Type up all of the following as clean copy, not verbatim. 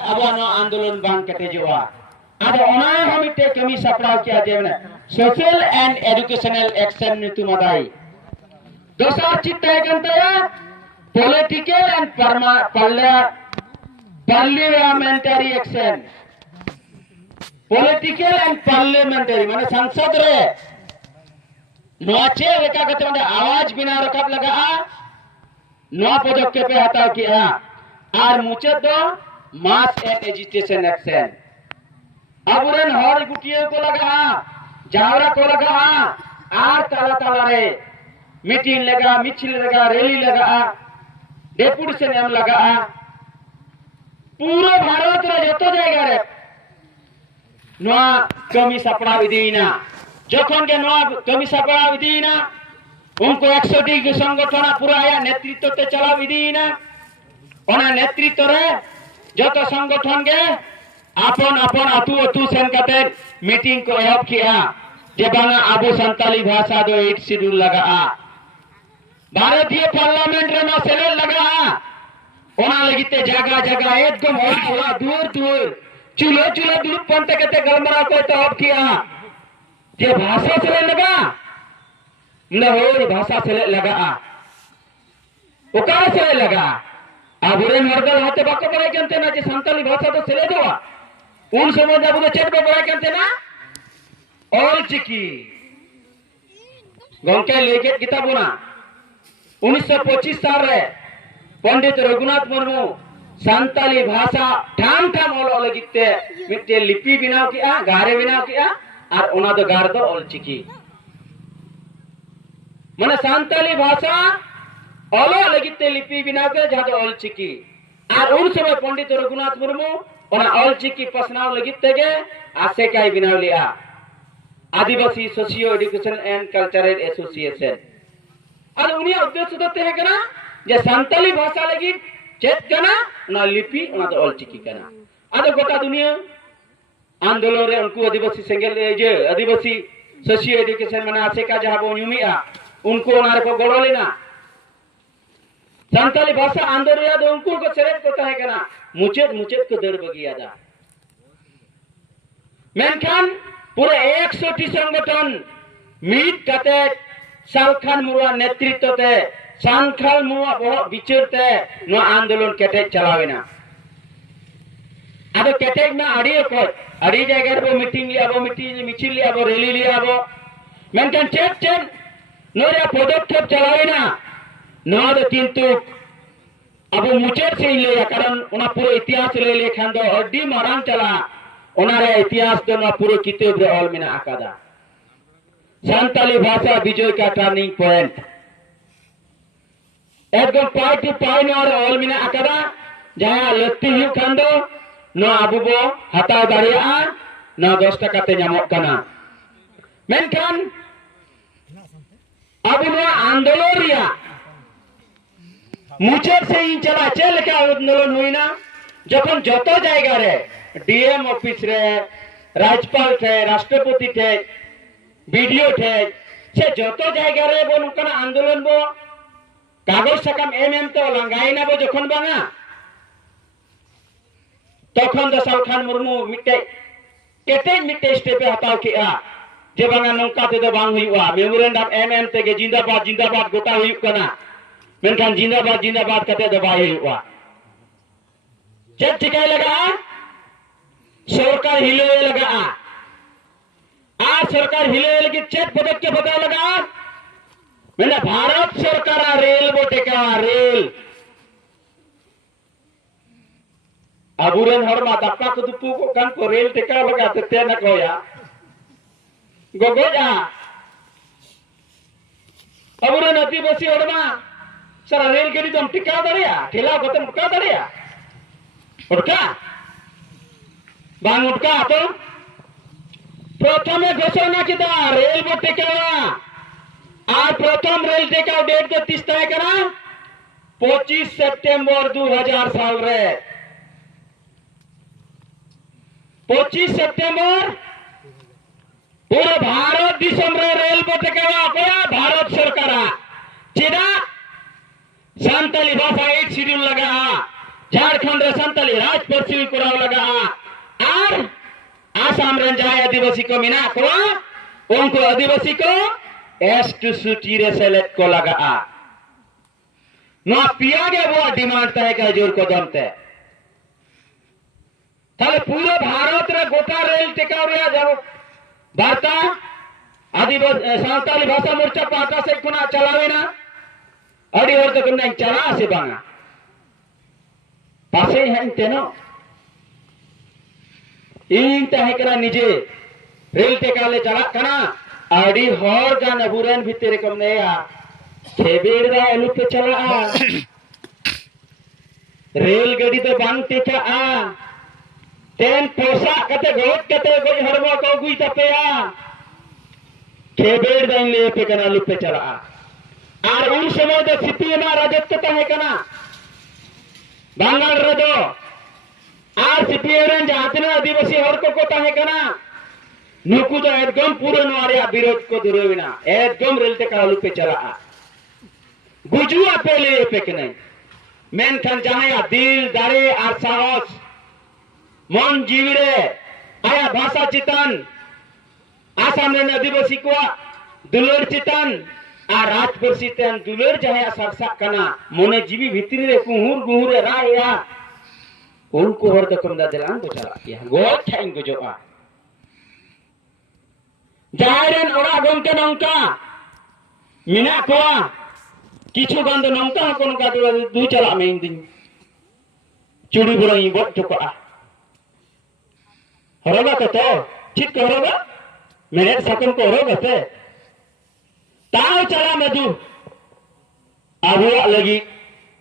अब आंदोलन बांग कटेजुआ आदो ओना हम इते कमी सपड़ाव किया जेवने सोशल एंड एजुकेशनल एक्शन नितुमदाई दोसर चित्ते गंतया political and parliamentary action political and parliamentary माने संसद रे नोचे लेका कते माने आवाज बिना रकब लगा नो पदक्षेप हटाव किया और मुचत दो मास एंड एजुकेशन एक्शन अबुरन हर गुटिये को लगा जावरा को लगा आर ताला ताला रे मीटिंग लगा मिছিল लगा रैली लगा डेपुटेशन एम लगा पूरा भारत रे जतो जायगा रे नोआ कमी सपड़ा विदीना जखन के नोआ कमी सपड़ा विदीना उनको 100 टी संगठन पूरा या नेतृत्व ते चला विदीना ओना नेतृत्व रे जतो संगठन के आपन आपन अतु अतु सेन कते मीटिंग को एहब किया जे बांगा आबो संताली भाषा दो 8 शेड्यूल लगा भारतीय पार्लियामेंट रे ना सेलेक्ट लगा ओना लगिते जगह जगह एकदम होला दूर दूर चुलो चुलो दूर पंते कते गलमरा को तो अब किया जे भाषा से लगा न हो भाषा से लगा ओका से लगा आबुरे मर्दल हाथे बाको बराई केनते ना जे संताली भाषा तो सेले दो उन समय जब तो चेट पे बराई केनते ना ऑल चिकी गंके लेके किताब ना 1925 साल रे पंडित रघुनाथ मुर्मू संताली भाषा ठाम ठाम ओल लगिते मिटे लिपि बनाव किया गारे बनाव किया और ओना दो गार दो ऑल चिकी माने संताली भाषा ओल लगिते लिपि बनाव के जहां दो ऑल चिकी और उन समय पंडित रघुनाथ मुर्मू ओना ऑल चिकी पसनाव लगिते के आसे काई बनाव लिया Adivasi socio education and cultural association और उनी उद्देश्य तो तहे कना जे संताली भाषा लगी चेत कना ना लिपि ओना दो ऑल चिकी कना आदो गोटा दुनिया आंदोलन रे उनको आदिवासी सेंगल जे आदिवासी सोशियो एजुकेशन माने आसे का जहां बो न्यूमिया उनको ओना रे को गड़ो लेना संताली भाषा आंदोलन रे दो उनको को सेलेक्ट को तहे कना मुचेत मुचेत को दर बगिया दा मेनखान पूरे 100 टी संगठन मीट कते सालखान मुरुआ नेतृत्व ते सांखाल मुरुआ बहुत विचार ते नो आंदोलन केटे चलावेना आदो केटे ना अड़ी जगह रे मीटिंग लिया मीटिंग मिছিল लिया रैली लिया मेनखान चेक चेक नोया पदक्षेप चलावेना नो दो किंतु अब मुचेर से ले कारण ओना पूरे इतिहास ले लेखान दो अड्डी मारांग चला ओना रे इतिहास दो ना पूरे किताब रे ऑल मेना आकादा संताली भाषा विजय का टर्निंग पॉइंट एकदम पाई टू पाई नो रे ऑल मेना आकादा जहां लत्ती हु खान दो नो आबुबो हताव दाड़िया ना 10 टका ते ᱧᱟᱢᱚᱜ कना मेनखान अब नो आंदोलन रिया मुचेर से इन चला चल के आंदोलन हुईना जखन जतो जायगा रे डीएम ऑफिस रे राज्यपाल थे राष्ट्रपति थे वीडियो थे से जतो जायगा रे बो नकना आंदोलन बो कागज सकाम एमएम तो लंगाइना बो जखन बांगा तखन दो सालखान मुर्मू मिटे केटे मिटे स्टेप हताव किया जे बांगा नंका ते दो बांग हुईवा मेमोरेंडम एमएम ते के जिंदाबाद जिंदाबाद गोटा हुईक कना मेनखान जिंदाबाद जिंदाबाद कते दबाई हुआ चेक चिकाई लगा सरकार हिले लगा आज सरकार हिले लगी चेक पदक्षेप बता लगा मैंने भारत सरकार रेल बोटे का रेल अबुरन हरमा दप्पा को दुप्पू को कान को रेल टेका लगा ते न कोया गोगोजा अबुरन आदिवासी हरमा सारा रेल गाड़ी तुम टिका दड़िया ठेला को तुम उठा दड़िया उठा बांग उठा तो प्रथम घोषणा किया रेल बो टेकावा और प्रथम रेल टेकाव डेट को 30 तय करा 25 सितंबर 2000 साल रे 25 सितंबर पूरे भारत दिसम रे रेल बो टेकावा भारत सरकार चेदा संताली भाषा 8 शेड्यूल लगा झारखंड रे संताली राज पार्सी कराव लगा और आसाम रे जहां आदिवासी को मिना को उनको आदिवासी को एस2 सूची रे सेलेक्ट को लगा नो पिया गे वो डिमांड तय का जोर को दमते ताले पूरे भारत रे गोटा रेल टेकाव रे जब वार्ता आदिवासी सांताली भाषा मोर्चा पाटा से कुना चलावेना अड़ी और तो कुना चला से बांगा पासे हैं तेनो इन तहकरा निजे रेल टेकाले चला कना अड़ी हर गान अबुरन भीतर कम नेया खेबेड़ दा एलु पे चला रेल गाड़ी तो बांग टेका तेन पोसा कते गोट कते गोज हरवा को गुई तपेया खेबेड़ दा ले पे कना लु पे चला और उन समय दो सीपीएम राजत्व तहकना बांगाल रे दो और सीपीएम जहां आदिवासी हर को तहकना नुकु तो एकदम पूरे नोरिया विरोध को दुरविना एकदम रेल टेका लु पे चला गुजुआ पेले पे के नहीं मेनखान जहां दिल दारे और साहस मन जीवरे आया भाषा चितन आसाम रे आदिवासी को दुलर चितन और राज पार्सी तेन दुलर जहां सरसा कना मने जीवी भितरी रे कुहुर गुहुरे राया उनको हर दकम दा दिलान को चला किया गोट ठाइन को जोआ जायरन ओरा गमके नंका मिना को किछु गंद नंका कोन का दु चला में दिन चुड़ी बुराई बट चुका हरोगा तो ठीक हरोगा मेरे सकन को हरोगा ते ताव चला मधु आबुआ लगी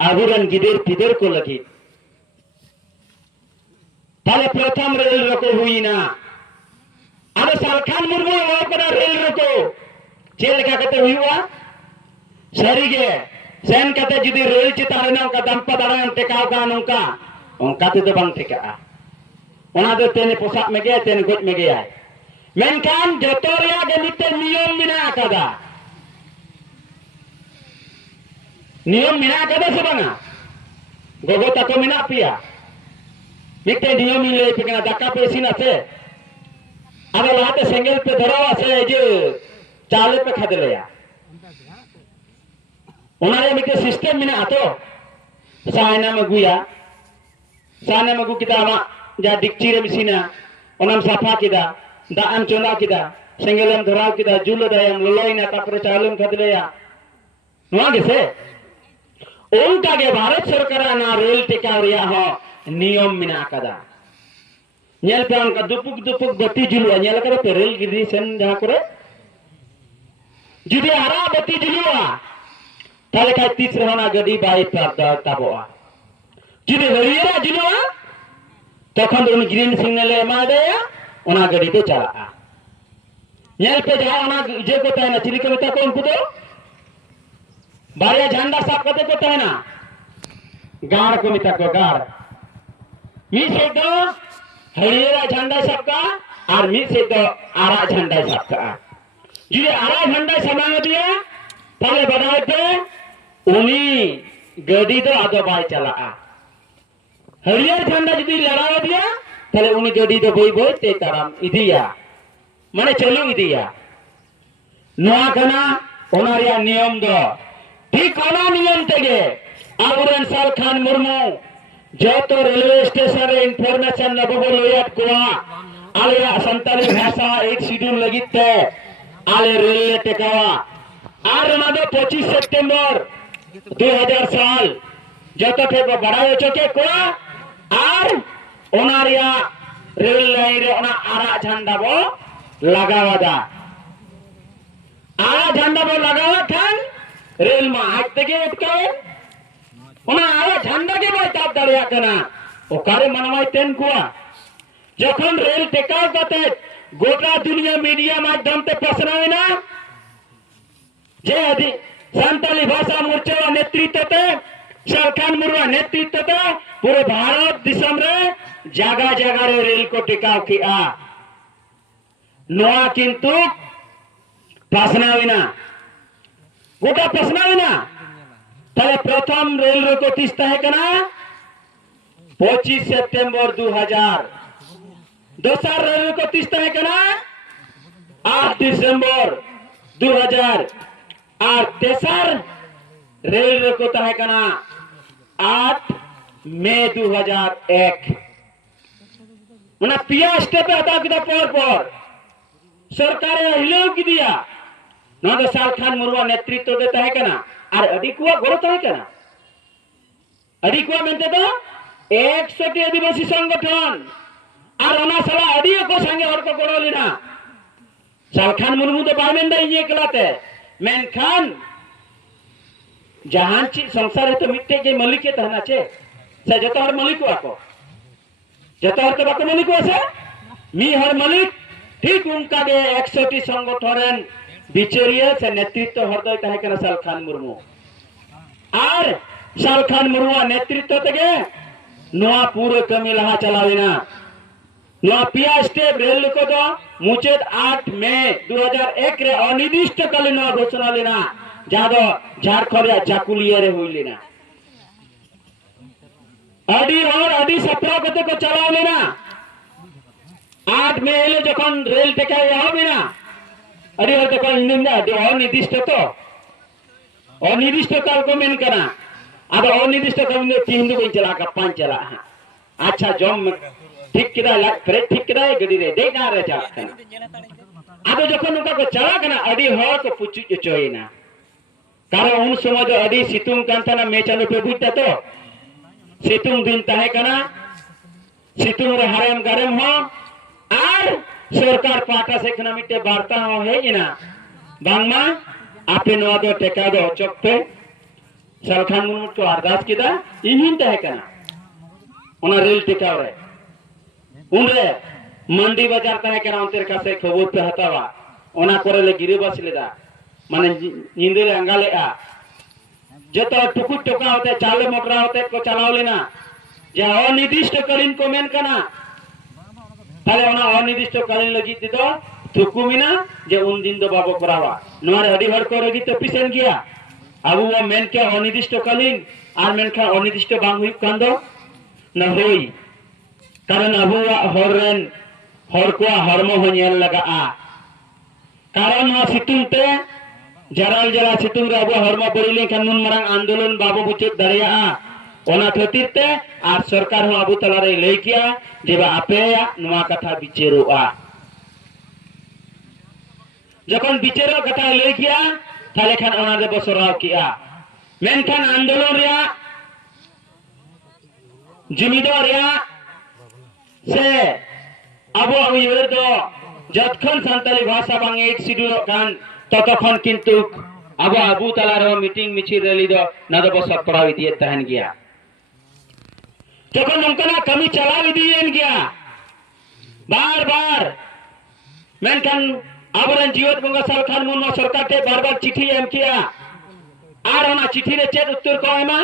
आबुरन गिदर पिदर को लगी ताले प्रथम रेल रोको हुई ना अब सरखान मुर्मू वहां रेल रोको चेल का कते हुआ सरी गे सेन कते जुदी रेल चितारे ना का दंपा दाड़ान टेकाव का नोका उनका ते बंग टेका ओना दो तेने पोसाक में गया तेने गोज में गया मेनखान जतोरिया के मिते नियम मिना कदा नियम मिना कदा से बंगा गोगो तको मिना पिया मिते नियम मिले पिकना दक्का पे सीना से अब लाते सेंगल पे धरावा से जो चाले पे खदले या उनारे मिते सिस्टम मिना तो सायना मगुया सायना मगु किताबा जा डिक्ची रे मिसिना ओनम साफा किदा दाम चोंदा किदा सेंगलम धराव किदा जुल दयम लोलोइना तापरे चालुम खदलेया नोआ गेसे उनका के भारत सरकार ना रेल टेकाव रिया हो नियम मिना कदा नेल पे उनका दुपुक दुपुक बत्ती जुलुआ नेल करे पे रेल गिरी सेन जहां करे जुदी हरा बत्ती जुलुआ ताले का तीस रहना गडी बाई प्राप्त ताबोआ जुदी हरियरा जुलुआ तखन उन ग्रीन सिग्नल एमा देया ओना गडी तो चला नेल पे जहां ओना जे को तहना चिली के बता को उनको तो बारिया झंडा साफ करते को तहना गाड़ को मिता को गाड़ मी से दो हरियरा झंडा सबका और मी से दो आरा झंडा सबका जिले आरा झंडा समाना दिया ताले बनाए थे उनी गडी तो आदो बाय चला हरियर झंडा जदी लड़ावा दिया ताले उनी गडी तो बोई बोई ते ताराम इदिया माने चलो इदिया नोआ कना ओना रिया नियम दो ठीक ओना नियम तेगे आबुरन सरखान मुर्मू जो तो रेलवे स्टेशन रे इनफॉरमेशन नबो लोयात कोआ आले संताली भाषा एक शेड्यूल लगिते आले रेल टेकावा आर मादो 25 सितंबर 2000 साल जो तो थे बड़ा चोके कोआ आर ओनारिया रेल लाइन रे ओना आरा झंडा बो लगावादा आरा झंडा बो लगावा खान रेल मा आज तके उठके ओना आरा झंडा के बाय ताप दाड़िया कना ओकारे मनवाय तेन कुआ जखन रेल टेकाव कते गोटा दुनिया मीडिया माध्यम ते पसनावे ना जे अधि संताली भाषा मोर्चा नेतृत्व ते सरखान मुर्मू नेतृत्व ते पूरे भारत दिसम रे जगह जगह रे रेल को टेकाव किया नोआ किंतु पसनाविना गोटा पसनाविना ताले प्रथम रेल रो को तीस्ता है कना 25 सेप्टेम्बर 2000 दोसर रेल को तीस तय करा 8 दिसंबर 2000 और तेसर रेल को तय करा 8 मई 2001 मना पिया स्टेप हटा किदा पर सरकार हिलाव की दिया ना तो सालखान मुर्मू नेतृत्व दे तय कना और अडी को गड़ो तय कना अडी को मेनते तो 100 आदिवासी संगठन और ओना सला अडी को संगे हर को गड़ो लेना सालखान मुर्मू तो बामेन दा ये कलाते मेनखान जहां ची संसार है तो मिट्टे के मालिक के तहना छे से जतो हर मालिक को जतो हर तो बाको मालिक আছে मी हर मालिक ठीक उनका दे 100 संगठन बिचरिया से नेतृत्व हरदय तहे कना सालखान मुर्मू और सालखान मुर्मू नेतृत्व तके नोआ पूरे कमी लहा चलाविना नोआ पिया स्टेप रेल को दो मुचेद 8 मई 2001 रे अनिर्दिष्टकालीन घोषणा लेना जादो झारखंड चाकुलिया रे हुई लेना अडी और अडी सप्रा कते को चलाव लेना 8 मई ले जखन रेल टेका হবে না अडी और तखन निंदा अनिर्दिष्ट तो अनिर्दिष्ट काल को मेन करा अब अनिर्दिष्ट काल में तीन दिन चला का पांच चला अच्छा जम ठीक किदा लाग फ्रे ठीक किदा गडी रे देना रे जा अब जखन उनका को चला कना अडी हो को पुचु चोइना कारण उन समय जो अडी सितुंग कांतना मे चालू पे बुझता तो सितुंग दिन तहे कना सितुंग रे हरेम गरम हो और सरकार पाटा से खना मिटे वार्ता हो है इना बांगमा आपे नवा दो टेका दो चोकते सालखान मुर्मू को अरदास किदा इहिन तहे कना ओना रेल टेका रे उनरे मंडी बाजार तहे कना उनतेर कासे खबर पे हतावा ओना करे ले गिरे बस लेदा माने निंदे अंगाले आ जतो टुकुट टोका होते चाले मोकरा होते को चलाव लेना जे अनिर्दिष्टकालीन को मेन कना ताले ओना अनिर्दिष्टकालीन लगी तो थुकुमिना जे उन दिन दो बाबो करावा नोरे हडी हर को रगी तो पिसन गया अब वो मेन के अनिर्दिष्टकालीन और मेन का अनिर्दिष्ट बांग हुई कांदो न होई कारण अब हरन हर को हरमो हो नेल लगा आ कारण ना सितुंते जराल जरा सितुंग रे अब हरमो बरिले कानून मरंग आंदोलन बाबो बुचत दरिया ओना खातिर ते आर सरकार हो अबु तला रे लई किया जेबा आपे नुआ कथा बिचेरोआ जखन बिचेरो कथा लई किया थाले खान ओना दे बसराव किया मेनखान आंदोलन रिया जिमिदार रिया से अबो उयर दो जतखन संताली भाषा बांग एक शिड्यूल कान ततखन किंतु अब अबु तला रे मीटिंग मिछि रैली दो ना दो बस पड़ावी दिए तहन गया जखन उनका कमी चला दिए गया बार बार मेनखान आबरन जीवत बंगा सालखान मुर्मू सरकार ते बार बार चिट्ठी एम किया और ओना चिट्ठी रे चेत उत्तर को एमा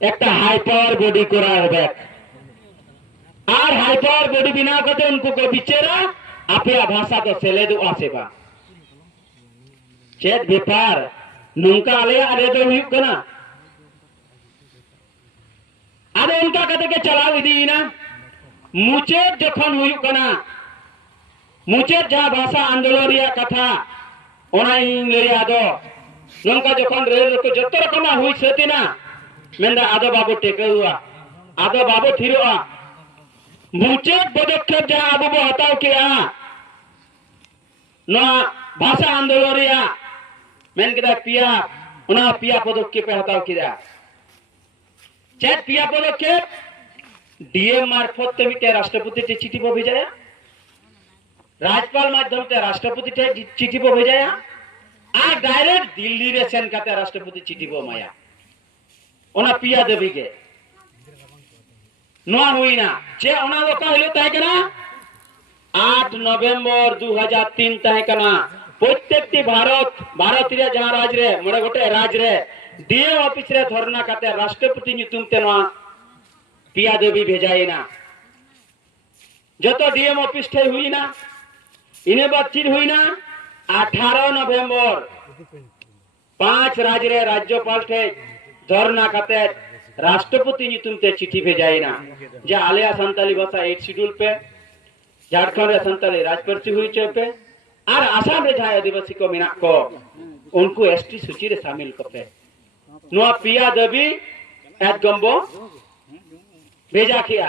एकटा हाइपर बॉडी करा होबे और हाइपर बॉडी बिना कते उनको को बिचेरा आपे भाषा तो सेलेदु आसेबा चेत व्यापार नुंका आले आरे दो हुई कना आदे उनका कते के चलाव दीना मुचेत जखन हुई कना मुचेत जहां भाषा आंदोलन रिया कथा ओना इन लेया दो नंका जखन रेल को जत्तो रकमा हुई सेतिना मेंदा आदो बाबू टेके हुआ आदो बाबू थिरोआ मुचेत पदक्षेप जहां आबो बो हटाव किया ना भाषा आंदोलन रिया मेन किदा पिया ओना पिया पदक्षेप हटाव किया चेत पिया पदक्षेप डीएम मार्फत ते मिटे राष्ट्रपति चे चिठी को भेजाया राज्यपाल माध्यम ते राष्ट्रपति चे चिठी को भेजाया आ डायरेक्ट दिल्ली रे सेन काते राष्ट्रपति चिठी को माया ओना पिया देवी के नोआ हुईना चे ओना दो कहलो ताई कना 8 नवंबर 2003 ताई कना प्रत्येकटी भारतीय जहां राज रे मोड़े गोटे राज रे डीएम ऑफिस रे धरना काते राष्ट्रपति नितुम ते नोआ पिया देवी भेजाइना जतो डीएम ऑफिस थे हुईना इने बातचीत हुईना 18 नवंबर 5 राज्य रे राज्यपाल थे धरना काते राष्ट्रपति नितुम ते चिठी भेजाइना जे आलिया संताली भाषा 8 शेड्यूल पे झारखंड रे संताली राजपार्सी हुई पे और आसाम रे जहां आदिवासी को मेना को उनको एसटी सूची रे शामिल करते नोआ पिया दबी एट गंबो भेजा किया